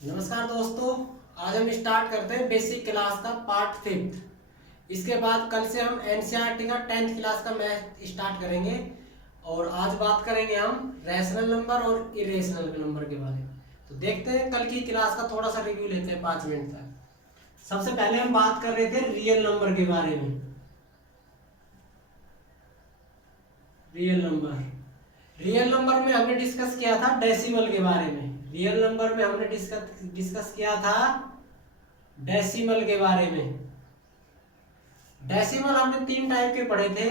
नमस्कार दोस्तों। आज हम स्टार्ट करते हैं बेसिक क्लास का पार्ट 5। इसके बाद कल से हम एनसीईआरटी का 10th क्लास का मैथ स्टार्ट करेंगे। और आज बात करेंगे हम रैशनल नंबर और इरेशनल नंबर के बारे में। तो देखते हैं कल की क्लास का थोड़ा सा रिव्यू लेते हैं 5 मिनट तक। सबसे पहले हम बात कर रहे थे रियल नंबर के बारे में। रियल नंबर में हमने डिस्कस किया था डेसिमल के बारे में। रियल नंबर में हमने डिस्कस किया था डेसिमल के बारे में। डेसिमल हमने 3 टाइप के पढ़े थे।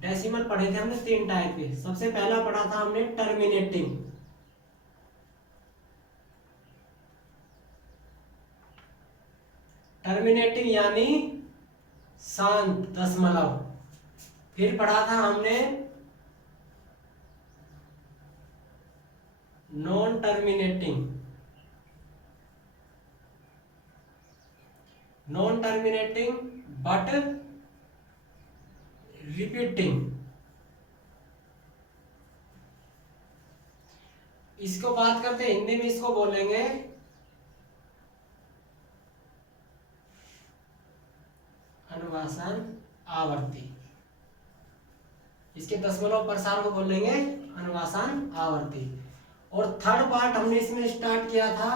डेसिमल पढ़े थे हमने 3 टाइप के। सबसे पहला पढ़ा था हमने टर्मिनेटिंग। टर्मिनेटिंग यानी शांत दशमलव। फिर पढ़ा था हमने non terminating. Non terminating but repeating. इसको बात करते हैं हिंदी में, इसको बोलेंगे अनुवासन आवर्ती। इसके दशमलव प्रसार को बोलेंगे अनुवासन आवर्ती। और थर्ड पार्ट हमने इसमें स्टार्ट किया था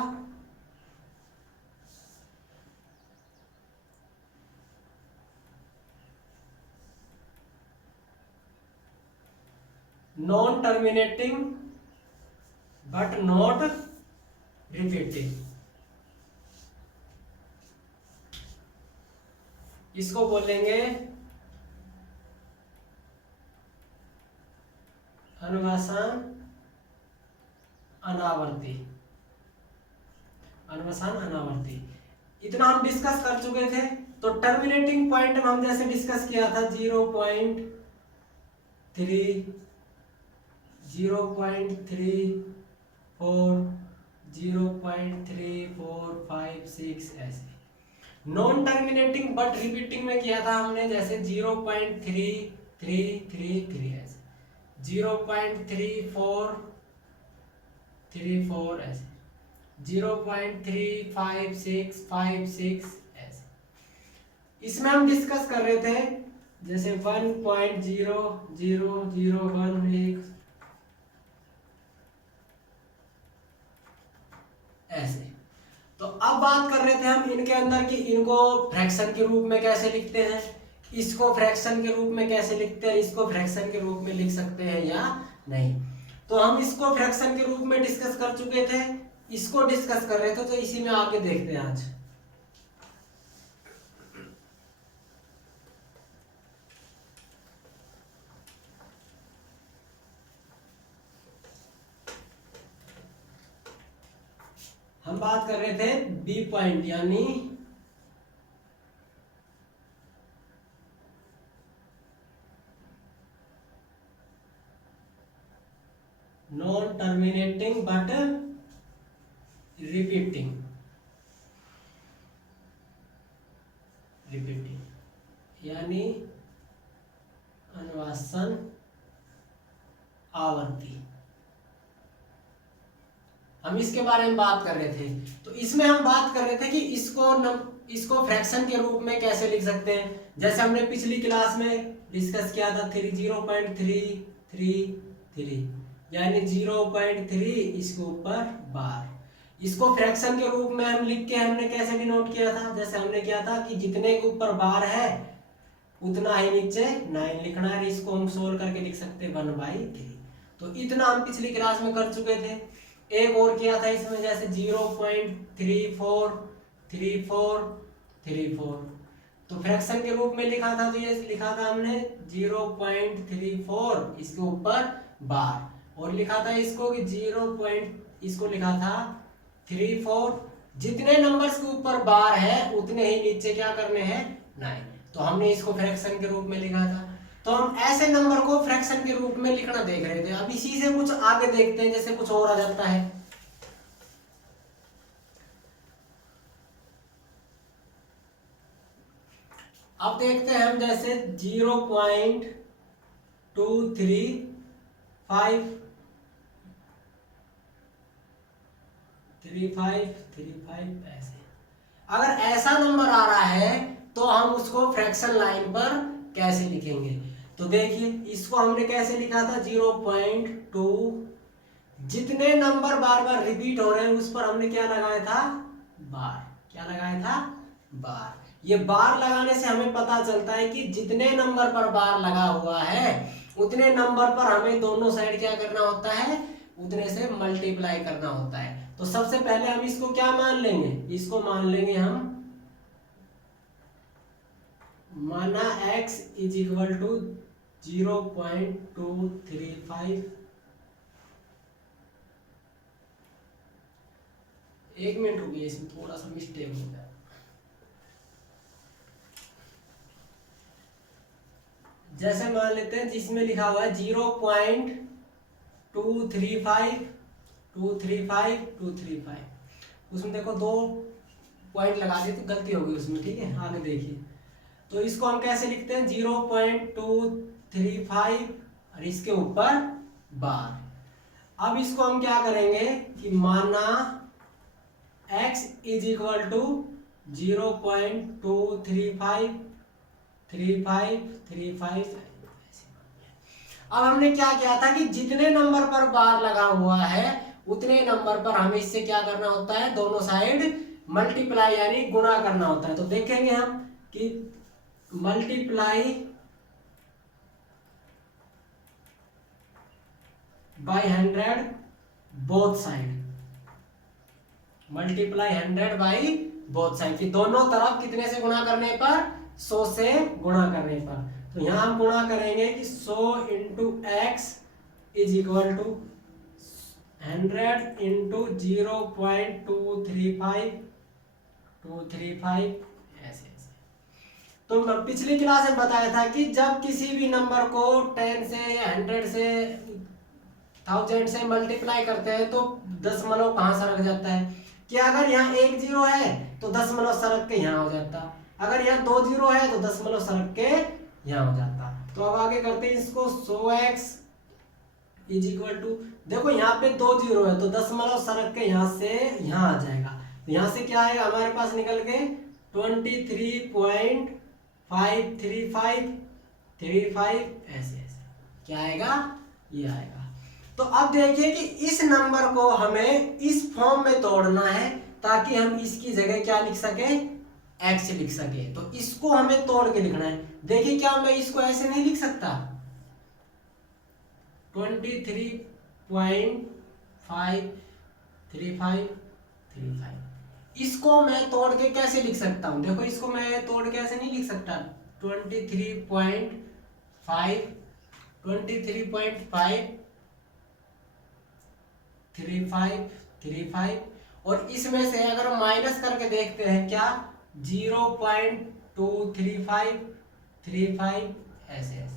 non terminating but not repeating. इसको बोलेंगे अनुवासन अनावर्ती। अनुवासन अनावर्ती। इतना हम डिस्कस कर चुके थे। तो टर्मिनेटिंग पॉइंट में हम जैसे डिस्कस किया था 0.3 0.34 0.3456 ऐसे। नॉन टर्मिनेटिंग बट रिपीटिंग में किया था हमने जैसे 0.3333 ऐसे, 0.3434 ऐसे, 0.35656 ऐसे। इसमें हम डिस्कस कर रहे थे जैसे 1.00001 ऐसे। तो अब बात कर रहे थे हम इनके अंदर कि इनको फ्रैक्शन के रूप में कैसे लिखते हैं, इसको फ्रैक्शन के रूप में कैसे लिखते हैं, इसको फ्रैक्शन के रूप में लिख सकते हैं या नहीं। तो हम इसको फ्रैक्शन के रूप में डिस्कस कर चुके थे, इसको डिस्कस कर रहे थे। तो इसी में आगे देखते हैं आज। हम बात कर रहे थे बी पॉइंट यानी नॉन टर्मिनेटिंग बट रिपीटिंग। यानी अनुवासन आवर्ती। हम इसके बारे में बात कर रहे थे। तो इसमें हम बात कर रहे थे कि इसको फ्रैक्शन के रूप में कैसे लिख सकते हैं। जैसे हमने पिछली क्लास में डिस्कस किया था 0.333 यानी 0.3 इसके ऊपर बार। इसको फ्रैक्शन के रूप में हम लिख के हमने कैसे डिनोट किया था, जैसे हमने किया था कि जितने के ऊपर बार है उतना ही नीचे 9 लिखना है। इसको हम सोल्व करके लिख सकते हैं 1/3। तो इतना हम पिछली क्लास में कर चुके थे। एक और किया था इसमें जैसे 0.343434। तो फ्रैक्शन के रूप में लिखा था, तो ये लिखा था हमने 0.34 इसके ऊपर बार। और लिखा था इसको कि इसको लिखा था 34। जितने नंबर्स के ऊपर बार है उतने ही नीचे क्या करने हैं 9। तो हमने इसको फ्रैक्शन के रूप में लिखा था। तो हम ऐसे नंबर को फ्रैक्शन के रूप में लिखना देख रहे थे। अब इसी से कुछ आगे देखते हैं, जैसे कुछ और आ जाता है। अब देखते हैं हम जैसे 0.235 3535 ऐसे। अगर ऐसा नंबर आ रहा है तो हम उसको फ्रैक्शन लाइन पर कैसे लिखेंगे? तो देखिए इसको हमने कैसे लिखा था, 0.2। जितने नंबर बार बार रिपीट हो रहे हैं उस पर हमने क्या लगाया था, बार। क्या लगाया था, बार। ये बार लगाने से हमें पता चलता है कि जितने नंबर पर बार लगा हुआ है उतने नंबर पर हमें दोनों साइड क्या करना होता है, उतने से मल्टीप्लाई करना होता है। तो सबसे पहले हम इसको क्या मान लेंगे, इसको मान लेंगे हम, माना x इज इक्वल टू 0.235। एक मिनट रुकिए, इसमें थोड़ा सा मिस्टेक हो गया। जैसे मान लेते हैं जिसमें लिखा हुआ है 0.235, उसमें देखो 2 पॉइंट लगा दिए तो गलती होगी उसमें, ठीक है। आगे देखिए, तो इसको हम कैसे लिखते हैं, 0.235 और इसके ऊपर बार। अब इसको हम क्या करेंगे कि माना x इज इक्वल टू 0.235 अब हमने क्या किया था कि जितने नंबर पर बार लगा हुआ है उतने नंबर पर हमें इससे क्या करना होता है, दोनों साइड मल्टीप्लाई यानी गुणा करना होता है। तो देखेंगे हम कि multiply by 100 both side, multiply 100 by both side, कि दोनों तरफ कितने से गुणा करने पर, 100 से गुणा करने पर। तो यहां हम गुणा करेंगे कि 100 into X is equal to 100 into 0.235 ऐसे। तो पिछली क्लास में बताया था कि जब किसी भी नंबर को 10 से 100 से 1000 से मल्टीप्लाई करते हैं तो दशमलव कहाँ सरक जाता है, कि अगर यहाँ 1 जीरो है तो दशमलव सरक के यहाँ हो जाता, अगर यहाँ 2 जीरो है तो दशमलव सरक के यहाँ हो जाता। तो अब आगे करते हैं इसको, 100x इज इक्वल टू, देखो यहाँ पे 2 जीरो है तो दशमलव सरक के यहाँ से यहाँ आ जाएगा। तो यहाँ से क्या आएगा हमारे पास निकल के 23.535 ऐसे ऐसे क्या आएगा, ये आएगा। तो अब देखिए कि इस नंबर को हमें इस फॉर्म में तोड़ना है ताकि हम इसकी जगह क्या लिख सके, x लिख सके। तो इसको हमें तोड़ के लिखना है। देखिए क्या मैं इसको ऐसे नहीं लिख सकता, 23.535, इसको मैं तोड़ के कैसे लिख सकता हूं, देखो इसको मैं तोड़ के ऐसे नहीं लिख सकता, 23.535 और इसमें से अगर माइनस करके देखते हैं क्या, 0.235 ऐसे ऐसे,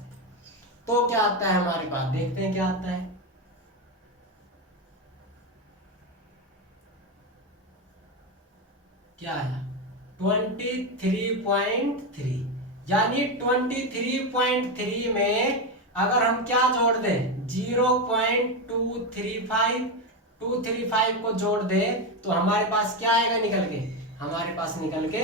तो क्या आता है हमारे पास, देखते हैं क्या आता है। क्या है 23.3, यानी 23.3 में अगर हम क्या जोड़ दें, 0.235 को जोड़ दें तो हमारे पास क्या आएगा निकल के, हमारे पास निकल के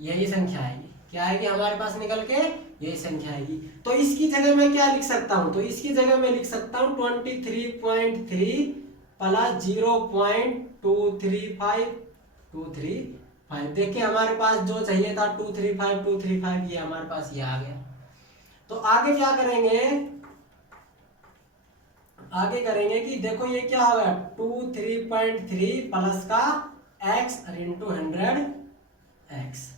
यही संख्या आएगी। क्या आएगी हमारे पास निकल के, यही संख्या आएगी। तो इसकी जगह मैं क्या लिख सकता हूं, तो इसकी जगह मैं लिख सकता हूं 23.3 प्लस 0.235। देखिए हमारे पास जो चाहिए था 235 ये हमारे पास ये आ गया। तो आगे क्या करेंगे, आगे करेंगे कि देखो ये क्या होगा 23.3 प्लस का x इंटू 100x।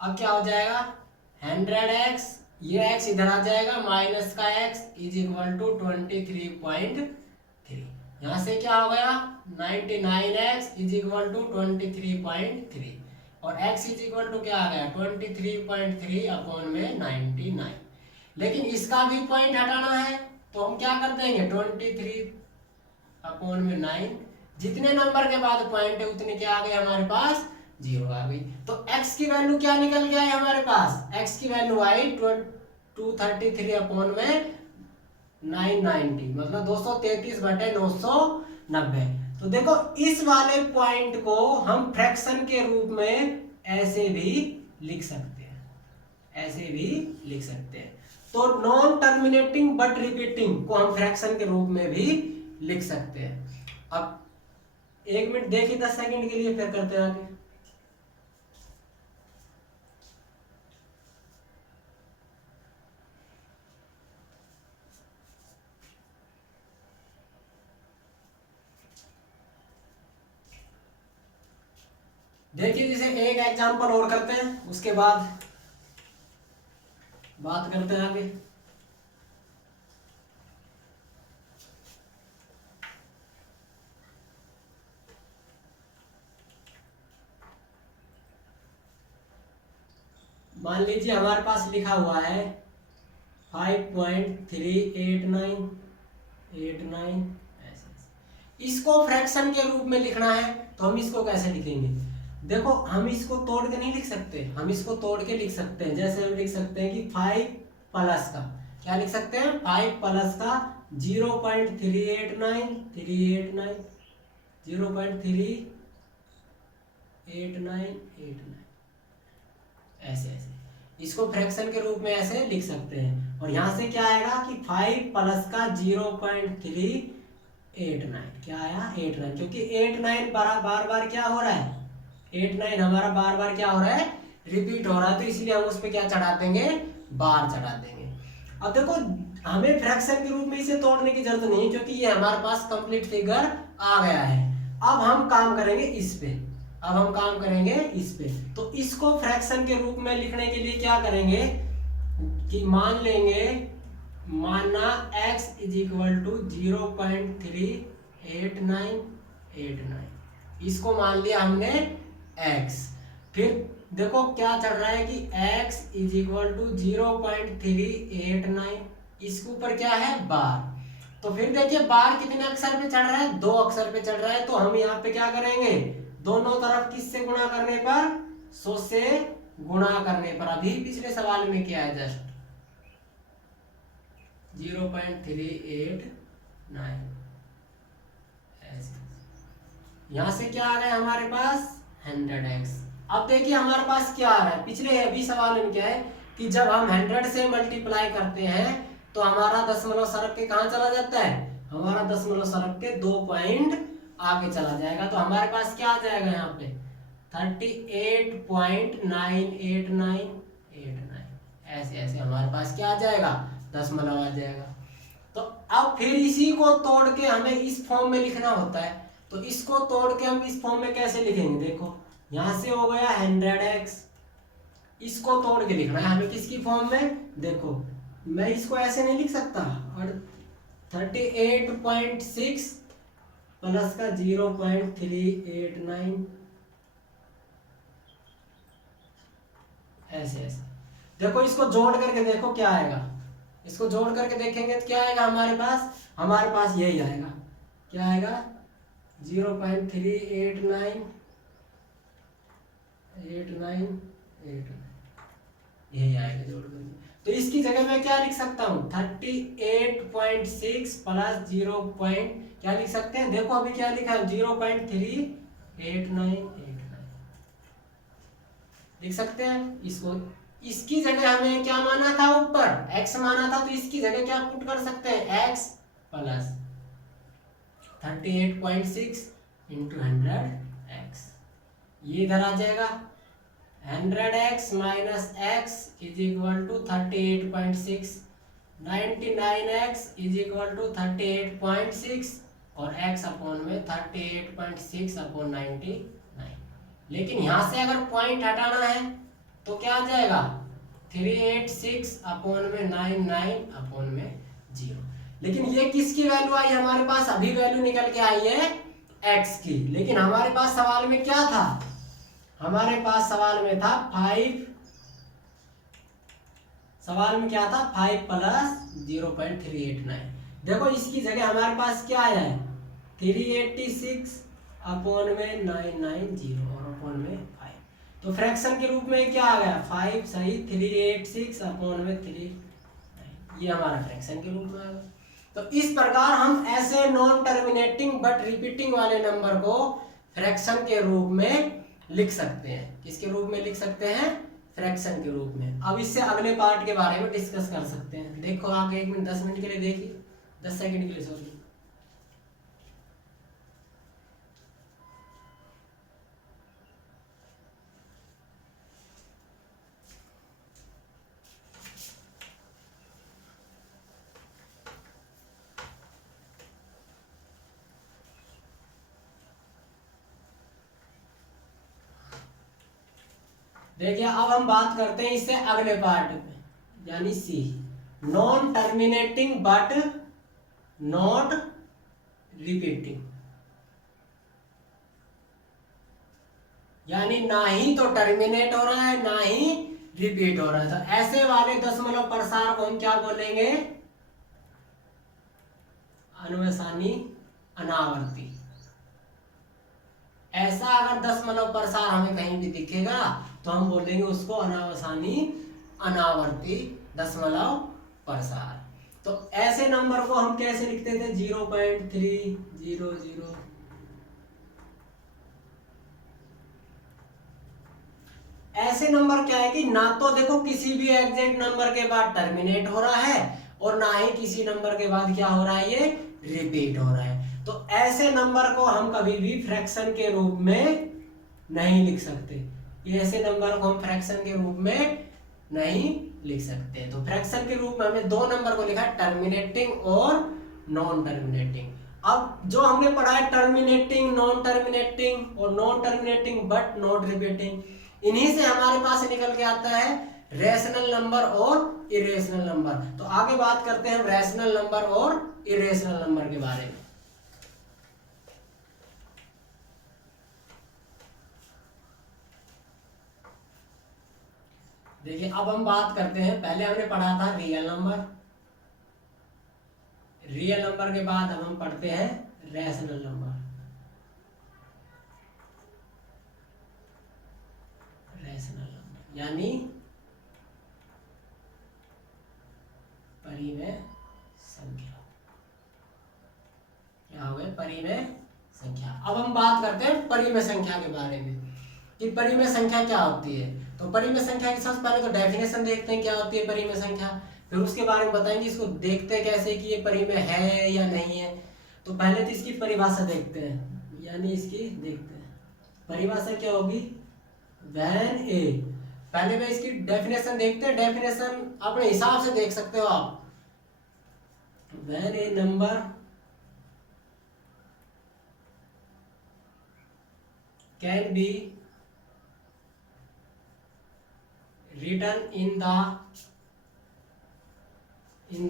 अब क्या हो जाएगा 100x, ये x इधर आ जाएगा, माइनस का x इज इक्वल टू 23.3। यहां से क्या हो गया 99x इज इक्वल टू 23.3 और x इज इक्वल टू क्या आ गया 23.3 अपॉन में 99। लेकिन इसका भी पॉइंट हटाना है तो हम क्या कर देंगे 23 अपॉन में 9, जितने नंबर के बाद पॉइंट है उतने क्या आ गए हमारे पास, 0 आ गई। तो x की वैल्यू क्या निकल के आई हमारे पास, x की वैल्यू आई 233 अपॉन में 990, मतलब 233/990। तो देखो इस वाले पॉइंट को हम फ्रैक्शन के रूप में ऐसे भी लिख सकते हैं, ऐसे भी लिख सकते हैं। तो नॉन टर्मिनेटिंग बट रिपीटिंग को हम फ्रैक्शन के रूप में भी लिख सकते हैं। अब 1 मिनट देखिए 10 सेकंड के लिए, फिर करते हैं आगे। देखिए जैसे एक एग्जांपल और करते हैं, उसके बाद बात करते हैं आगे। मान लीजिए हमारे पास लिखा हुआ है 5.389 ऐसे। इसको फ्रैक्शन के रूप में लिखना है तो हम इसको कैसे लिखेंगे? देखो हम इसको तोड़ के नहीं लिख सकते, हम इसको तोड़ के लिख सकते हैं। जैसे हम लिख सकते हैं कि 5 प्लस का क्या लिख सकते हैं, 5 प्लस का 0.389 ऐसे ऐसे इसको फ्रैक्शन के रूप में ऐसे लिख सकते हैं। और यहाँ से क्या आएगा कि 5 प्लस का 0.389 क्या आया 89, क्योंकि 89 बार बार क्या हो रहा है, 89 हमारा बार बार क्या हो रहा है, रिपीट हो रहा है, तो इसलिए हम उस पर क्या चढ़ा देंगे, बार चढ़ा देंगे। अब देखो हमें फ्रैक्शन के रूप में इसे तोड़ने की जरूरत नहीं, क्योंकि ये हमारे पास कंप्लीट फिगर आ गया है। अब हम काम करेंगे इस पे, अब हम काम करेंगे इस पे। तो इसको फ्रैक्शन के रूप में लिखने के लिए क्या करेंगे कि मान लेंगे, मानना x इज इक्वल टू 0.38989, इसको मान लिया हमने x। फिर देखो क्या चल रहा है कि x इज इक्वल टू 0.389, इसके ऊपर क्या है, बार। तो फिर देखिए बार कितने अक्षर पे चढ़ रहा है, 2 अक्षर पे चढ़ रहा है। तो हम यहाँ पे क्या करेंगे, दोनों तरफ किससे गुणा करने पर, 100 से गुणा करने पर। अभी पिछले सवाल में क्या है, जस्ट 0.389 ऐसे। यहां से क्या आ गया हमारे पास 100x। अब देखिए हमारे पास क्या आ रहा है, पिछले अभी सवाल में क्या है कि जब हम 100 से मल्टीप्लाई करते हैं तो हमारा दशमलव सरक के कहाँ चला जाता है, हमारा दशमलव सरक के 2 पॉइंट आगे चला जाएगा। तो हमारे पास क्या आ जाएगा यहाँ पे 38.98989 ऐसे ऐसे हमारे पास क्या आ जाएगा, दशमलव आ जाएगा। तो अब फिर इसी को तोड़ के हमें इस फॉर्म में लिखना होता है। तो इसको तोड़ के हम इस फॉर्म में कैसे लिखेंगे, देखो यहां से हो गया 100x, इसको तोड़ के लिखना है हमें किसकी फॉर्म में, देखो मैं इसको ऐसे नहीं लिख सकता, और 38.6 प्लस का 0.389 ऐसे ऐसे। देखो इसको जोड़ करके देखो क्या आएगा, इसको जोड़ करके देखेंगे तो क्या आएगा हमारे पास यही आएगा, क्या आएगा 0.389 यही आएगा जोड़ करके। तो इसकी जगह मैं क्या लिख सकता हूँ 38.6 प्लस 0. क्या लिख सकते हैं, देखो अभी क्या लिखा है 0.389 लिख सकते हैं इसको। इसकी जगह हमें क्या माना था, ऊपर x माना था, तो इसकी जगह क्या पुट कर सकते हैं x प्लस 38.6 इंटू 100x, ये इधर आ जाएगा 100x minus x is equal to 38.6, 99x is equal to 38.6 और x अपॉन में 38.6 अपॉन 99। लेकिन यहां से अगर पॉइंट हटाना है तो क्या आ जाएगा 386 अपॉन में 99 अपॉन में 0। लेकिन ये किसकी वैल्यू आई हमारे पास, अभी वैल्यू निकल के आई है x की। लेकिन हमारे पास सवाल में क्या था, हमारे पास सवाल में था 5, सवाल में क्या था 5 प्लस 0.389। देखो इसकी जगह हमारे पास क्या आया है 386 अपॉन में 990 और अपॉन में 5। तो फ्रैक्शन के रूप में क्या आ गया 5 सही 386 अपॉन में 3, ये हमारा फ्रैक्शन के रूप में आ गया। तो इस प्रकार हम ऐसे नॉन टर्मिनेटिंग बट रिपीटिंग वाले नंबर को फ्रैक्शन के रूप में लिख सकते हैं। किसके रूप में लिख सकते हैं? फ्रैक्शन के रूप में। अब इससे अगले पार्ट के बारे में डिस्कस कर सकते हैं। देखो आगे 1 मिनट 10 मिनट के लिए देखिए, 10 सेकंड के लिए सॉरी। देखिए अब हम बात करते हैं इससे अगले पार्ट में, यानी C, non terminating but not repeating. यानी ना ही तो टर्मिनेट हो रहा है ना ही रिपीट हो रहा है, तो ऐसे वाले दशमलव प्रसार को हम क्या बोलेंगे? अनुवसानी अनावर्ती। ऐसा अगर दशमलव प्रसार हमें कहीं भी दिखेगा तो हम बोलेंगे उसको अनावसानी अनावर्ती दशमलव प्रसार। तो ऐसे नंबर को हम कैसे लिखते थे? 0.300। ऐसे नंबर क्या है कि ना तो देखो किसी भी एग्जैक्ट नंबर के बाद टर्मिनेट हो रहा है और ना ही किसी नंबर के बाद क्या हो रहा है? ये रिपीट हो रहा है। तो ऐसे नंबर को हम कभी भी फ्रैक्शन के रूप में नहीं लिख सकते। ये ऐसे नंबर को हम फ्रैक्शन के रूप में नहीं लिख सकते। तो फ्रैक्शन के रूप में हमने दो नंबर को लिखा है, टर्मिनेटिंग और नॉन टर्मिनेटिंग। अब जो हमने पढ़ा है टर्मिनेटिंग, नॉन टर्मिनेटिंग और non terminating but not repeating, इन्हीं से हमारे पास निकल के आता है रैशनल नंबर और इरेशनल नंबर। तो आगे बात करते हैं हम रैशनल नंबर और इरेशनल नंबर के बारे में। देखिए अब हम बात करते हैं, पहले हमने पढ़ा था रियल नंबर, रियल नंबर के बाद अब हम पढ़ते हैं रैशनल नंबर। रैशनल नंबर यानी परिमेय संख्या। क्या हो गया? परिमेय संख्या। अब हम बात करते हैं परिमेय संख्या के बारे में कि परिमेय संख्या क्या होती है। तो परिमेय संख्या की सबसे पहले तो डेफिनेशन देखते हैं क्या होती है परिमेय संख्या, फिर उसके बारे में बताएंगे इसको देखते हैं कैसे कि ये परिमेय है या नहीं है। तो पहले तो इसकी परिभाषा देखते हैं, यानी इसकी देखते हैं परिभाषा क्या होगी? व्हेन ए, पहले मैं इसकी डेफिनेशन देखते हैं, डेफिनेशन अपने हिसाब से देख सकते हो आप। When A number can be written in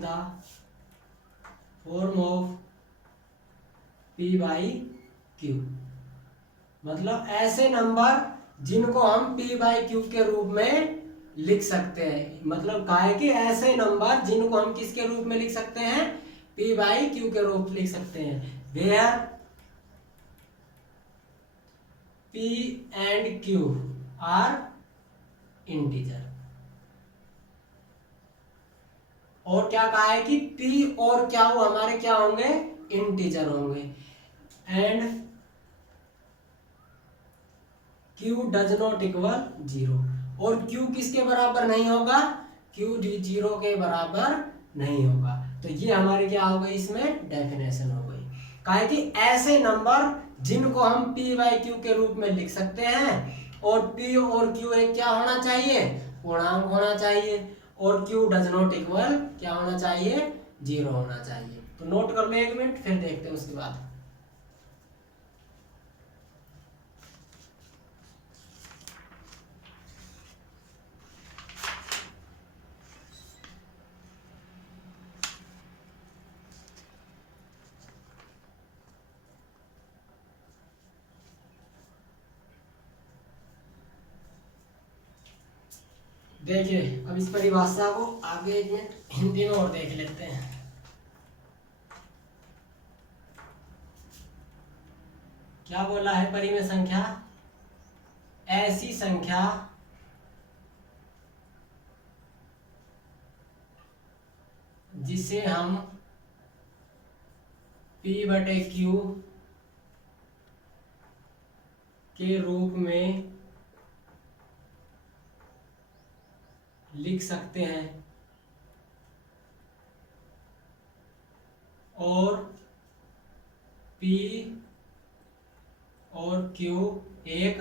the form of p by q, मतलब ऐसे नंबर जिनको हम p by q के रूप में लिख सकते हैं। मतलब कहा है कि ऐसे नंबर जिनको हम किसके रूप में लिख सकते हैं? p by q के रूप लिख सकते हैं। where p and q are integer. और क्या कहा है कि p और क्या वो हमारे क्या होंगे? इंटीजर होंगे। And q does not equal 0, और q किसके बराबर नहीं होगा? q 0 के बराबर नहीं होगा। तो ये हमारी क्या हो गई? इसमें डेफिनेशन हो गई। कहा है कि ऐसे नंबर जिनको हम p by q के रूप में लिख सकते हैं और p और q एक क्या होना चाहिए? पूर्णांक होना चाहिए, और q डज नॉट इक्वल क्या होना चाहिए? 0 होना चाहिए। तो नोट कर लो 1 मिनट, फिर देखते हैं उसके बाद। देखिए अब इस परिभाषा को आगे 1 मिनट हिंदी में और देख लेते हैं। क्या बोला है परिमेय संख्या? ऐसी संख्या जिसे हम P/Q के रूप में लिख सकते हैं और P और Q एक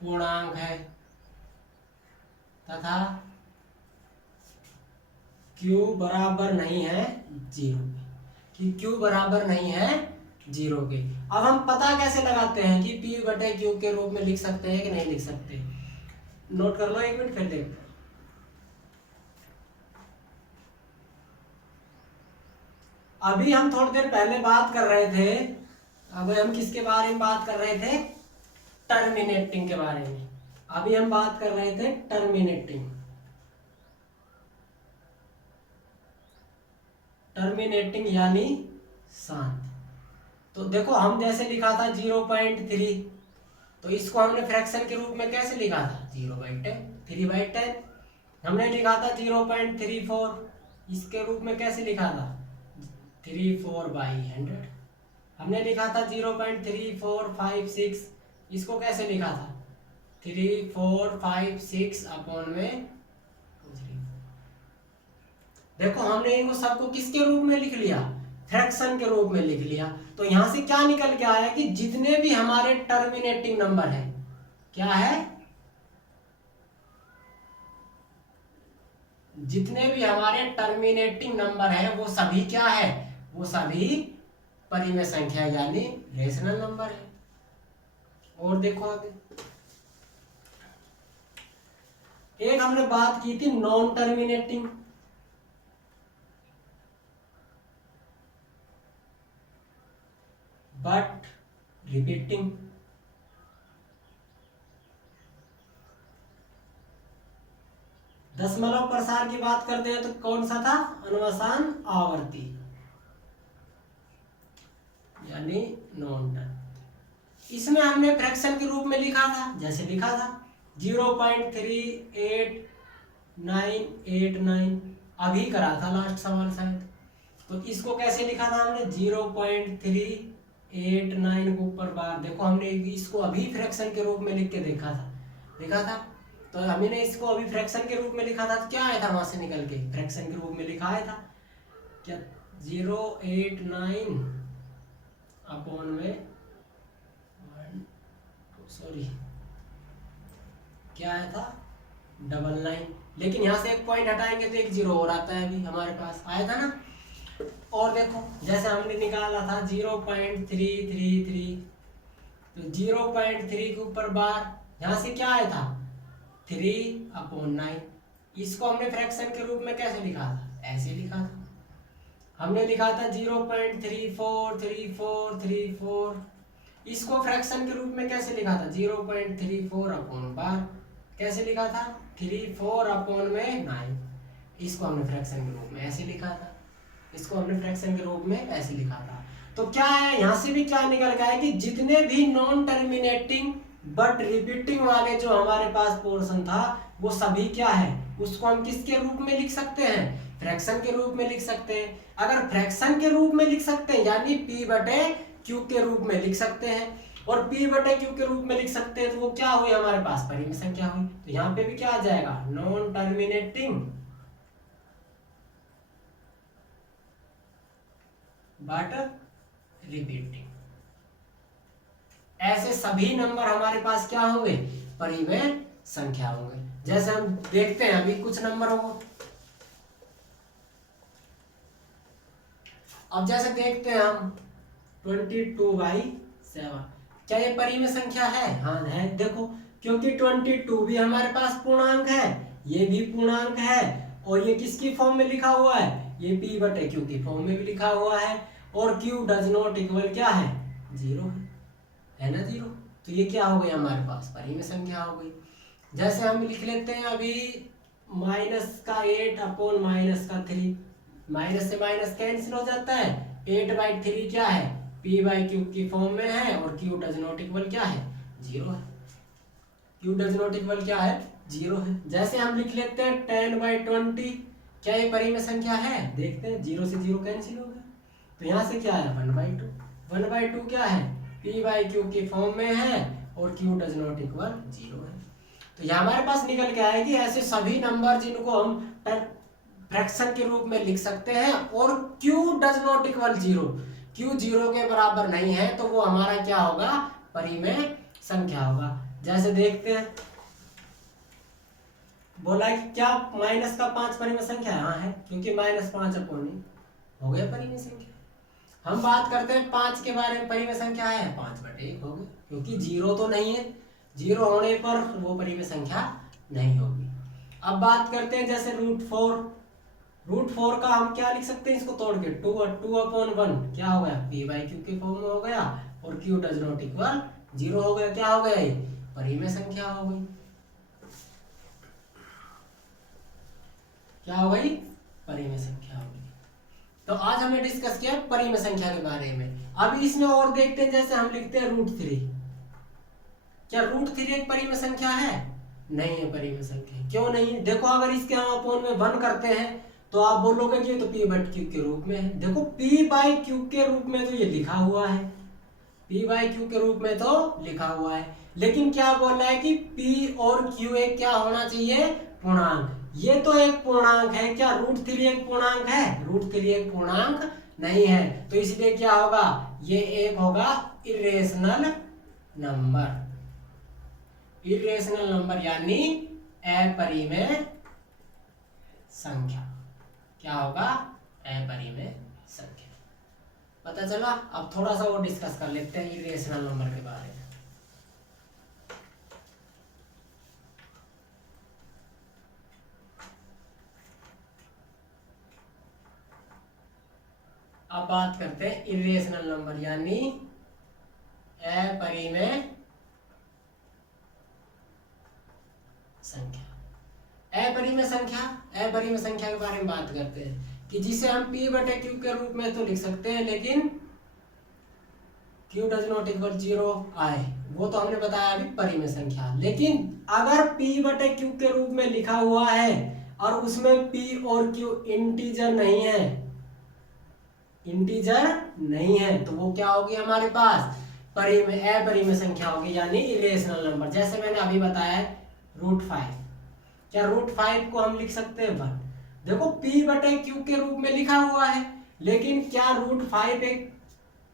पूर्णांक है तथा Q बराबर नहीं है 0 कि Q बराबर नहीं है 0 के। अब हम पता कैसे लगाते हैं कि P/Q के रूप में लिख सकते हैं कि नहीं लिख सकते? नोट कर लो, 1 मिनट फिर देखते हैं। अभी हम थोड़ी देर पहले बात कर रहे थे, अब हम किसके बारे में बात कर रहे थे? टर्मिनेटिंग के बारे में। अभी हम बात कर रहे थे टर्मिनेटिंग यानी शांत। तो देखो हम जैसे लिखा था 0.3, तो इसको हमने फ्रैक्शन के रूप में कैसे लिखा था? 3/10। हमने लिखा था 0.34, इसके रूप में कैसे लिखा था? 34/100। हमने लिखा था 0.3456, इसको कैसे लिखा था? 3456 अपॉन में 2। देखो हमने इनको सबको किसके रूप में लिख लिया? फ्रैक्शन के रूप में लिख लिया। तो यहां से क्या निकल के आया कि जितने भी हमारे टर्मिनेटिंग नंबर है, क्या है? जितने भी हमारे टर्मिनेटिंग नंबर है वो सभी क्या है? वो सभी परिमेय संख्या यानी रेशनल नंबर है। और देखो आगे एक हमने बात की थी नॉन टर्मिनेटिंग, बट रिपीटिंग। दशमलव प्रसार की बात करते हैं तो कौन सा था? अनुवसान आवर्ती यानी नॉन टर्म। इसमें हमने फ्रैक्शन के रूप में लिखा था, जैसे लिखा था 0.38989, अभी करा था लास्ट सवाल शायद। तो इसको कैसे लिखा था हमने? 0.389 को ऊपर बार, देखो हमने इसको अभी फ्रैक्शन के रूप में लिख के देखा था। तो हमने इसको अभी फ्रैक्शन के रूप में लिखा था, तो क्या आया था वहां से निकल के? फ्रैक्शन के रूप में लिखा आया था क्या? 089 अपॉन में सॉरी क्या आया था? 99। लेकिन यहाँ से एक पॉइंट हटाएंगे तो एक 0 और आता है, अभी हमारे पास आया था ना। और देखो जैसे हमने निकाला था 0.333, तो 0.3 के ऊपर बार, यहाँ से क्या आया था? 3/9। इसको हमने फ्रैक्शन के रूप में कैसे लिखा था? ऐसे लिखा था। हमने लिखा था 0.343434। इसको फ्रैक्शन के रूप में कैसे लिखा था? 0.34 अपॉन बार, कैसे लिखा था? 34 अपॉन में 9। इसको हमने फ्रैक्शन के रूप में ऐसे लिखा था, इसको हमने फ्रैक्शन के रूप में ऐसे लिखा था। तो क्या है यहाँ से भी क्या निकल गया है कि जितने भी नॉन टर्मिनेटिंग बट रिपीटिंग वाले जो हमारे पास पोर्शन था वो सभी क्या है? उसको हम किसके रूप में लिख सकते हैं? फ्रैक्शन के रूप में लिख सकते हैं। अगर फ्रैक्शन के रूप में लिख सकते हैं यानी P/Q के रूप में लिख सकते हैं, और P/Q के रूप में लिख सकते हैं तो वो क्या हुई हमारे पास? परिमेय संख्या हुई। तो यहाँ पे भी क्या आ जाएगा? Non terminating but repeating. ऐसे सभी नंबर हमारे पास क्या होंगे? परिमेय संख्या होंगे। जैसे हम देखते हैं अभी कुछ नंबरों को, अब जैसे देखते हैं हम 22/7, क्या ये परिमेय संख्या है? हाँ है। देखो क्योंकि 22 भी हमारे पास पूर्णांक है, ये भी पूर्णांक है, और ये किसकी फॉर्म में लिखा हुआ है? ये P/Q की फॉर्म में भी लिखा हुआ है, और Q डज नॉट इक्वल क्या है? 0 है ना, 0। तो ये क्या हो गई हमारे पास? परिमेय संख्या हो गई। जैसे हम लिख लेते हैं अभी -8 अपॉन -3, माइनस से माइनस कैंसिल हो जाता है। 8/3 क्या है? P/Q की फॉर्म में है, और Q डज नॉट इक्वल क्या है? 0 है। Q डज नॉट इक्वल क्या है? 0 है। जैसे हम लिख लेते हैं 10/20, क्या ये परिमेय संख्या है? देखते हैं 0 से 0 कैंसिल हो गया। तो यहाँ से क्या है 1/2। 1/2 क्या है p/q के फॉर्म में है और q डज नॉट इक्वल 0 है। तो यहाँ हमारे पास निकल के आएगी ऐसे सभी नंबर जिनको हम फ्रैक्शन के रूप में लिख सकते हैं और q does not equal 0, q 0 के बराबर नहीं है तो वो हमारा क्या होगा परिमेय संख्या होगा। जैसे देखते हैं बोला है कि क्या -5 परिमेय संख्या यहाँ है क्योंकि -5 हो गया परिमेय संख्या। हम बात करते हैं 5 के बारे में, परिमेय संख्या है 5/1 हो गई क्योंकि 0 तो नहीं है, 0 होने पर वो परिमेय संख्या नहीं होगी। अब बात करते हैं जैसे √4 का हम क्या लिख सकते हैं इसको तोड़ के 2/1 क्या हो गया p/q के फॉर्म में हो गया और q डज नॉट इक्वल 0 हो गया। क्या हो गया ये परिमेय संख्या हो गई। क्या हो गई परिमेय संख्या हो गई। तो आज हमने डिस्कस किया परिमेय संख्या के बारे में। अब इसमें और देखते हैं जैसे हम लिखते हैं √3, क्या √3 एक परिमेय संख्या है? नहीं है परिमेय संख्या। क्यों नहीं? देखो अगर इसके हम अपोन में 1 करते हैं तो आप बोलोगे कि तो p/q के रूप में है। देखो p/q के रूप में तो ये लिखा हुआ है, p/q के रूप में तो लिखा हुआ है, लेकिन क्या बोल रहा है कि p और q एक क्या होना चाहिए पूर्णांक। ये तो एक पूर्णांक है, क्या √3 एक पूर्णांक है? √3 एक पूर्णांक नहीं है, तो इसलिए क्या होगा ये एक होगा इरेशनल नंबर। इरेशनल नंबर यानी अपरिमेय संख्या। क्या होगा अपरिमेय संख्या। पता चला? अब थोड़ा सा वो डिस्कस कर लेते हैं इरेशनल नंबर के बारे में। अब बात करते हैं इरेशनल नंबर यानी अपरिमेय संख्या। अपरिमेय संख्या के बारे में बात करते हैं कि जिसे हम p/q के रूप में तो लिख सकते हैं लेकिन q डज नॉट इक्वल 0 आए, वो तो हमने बताया अभी परिमेय संख्या। लेकिन अगर p/q के रूप में लिखा हुआ है और उसमें p और q इंटीजर नहीं है तो वो क्या होगी हमारे पास अपरिमेय संख्या होगी यानी इरेशनल नंबर। जैसे मैंने अभी बताया √5, क्या √5 को हम लिख सकते हैं 1। देखो p/q के रूप में लिखा हुआ है लेकिन क्या √5 एक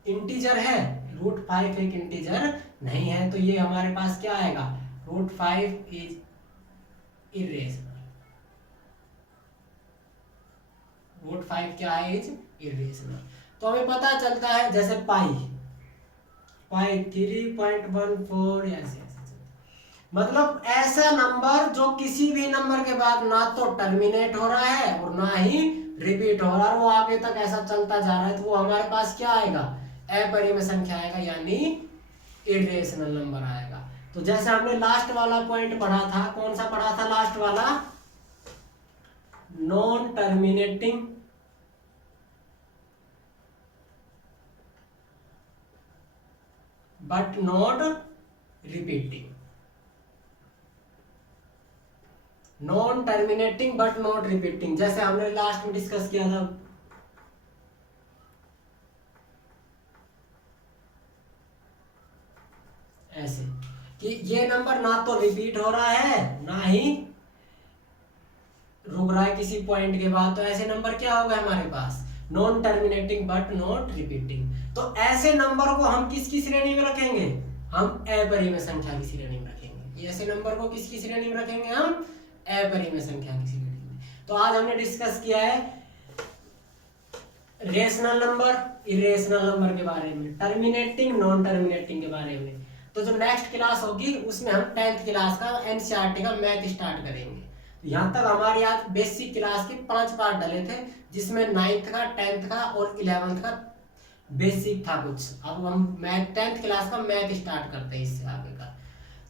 इंटीजर है? √5 एक इंटीजर नहीं है, तो ये हमारे पास क्या आएगा √5 इज इरेशनल। √5 क्या है इज इरेशनल। तो हमें पता चलता है जैसे पाई 3.14 ऐसे मतलब ऐसा नंबर जो किसी भी नंबर के बाद ना तो टर्मिनेट हो रहा है और ना ही रिपीट हो रहा है, वो आगे तक ऐसा चलता जा रहा है, तो वो हमारे पास क्या आएगा अपरिमेय संख्या आएगा यानी इरेशनल नंबर आएगा। तो जैसे हमने लास्ट वाला पॉइंट पढ़ा था, कौन सा पढ़ा था लास्ट वाला? Non terminating but not repeating, non terminating but not repeating. जैसे हमने लास्ट में डिस्कस किया था ऐसे कि ये नंबर ना तो रिपीट हो रहा है ना ही रुक रहा है किसी पॉइंट के बाद, तो ऐसे नंबर क्या होगा हमारे पास non terminating but not repeating. तो ऐसे नंबर को हम किसकी श्रेणी में रखेंगे? हम अपरिमेय संख्या की श्रेणी में रखेंगे। ऐसे नंबर को किसकी श्रेणी में रखेंगे? हम अपरिमेय संख्या की श्रेणी में। तो आज हमने डिस्कस किया है रेशनल नंबर, इरेशनल नंबर के बारे में, टर्मिनेटिंग नॉन टर्मिनेटिंग के बारे में। तो जो नेक्स्ट क्लास होगी उसमें हम 10th क्लास का एनसीईआरटी का मैथ स्टार्ट करेंगे। तो यहाँ तक हमारे आज बेसिक क्लास के 5 पार्ट डले थे जिसमें 9th का 10th का और 11th का बेसिक था कुछ। अब हम 10th क्लास का मैथ स्टार्ट करते हैं इससे आगे का।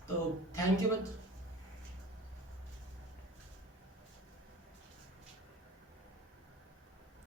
तो थैंक यू बच्चों।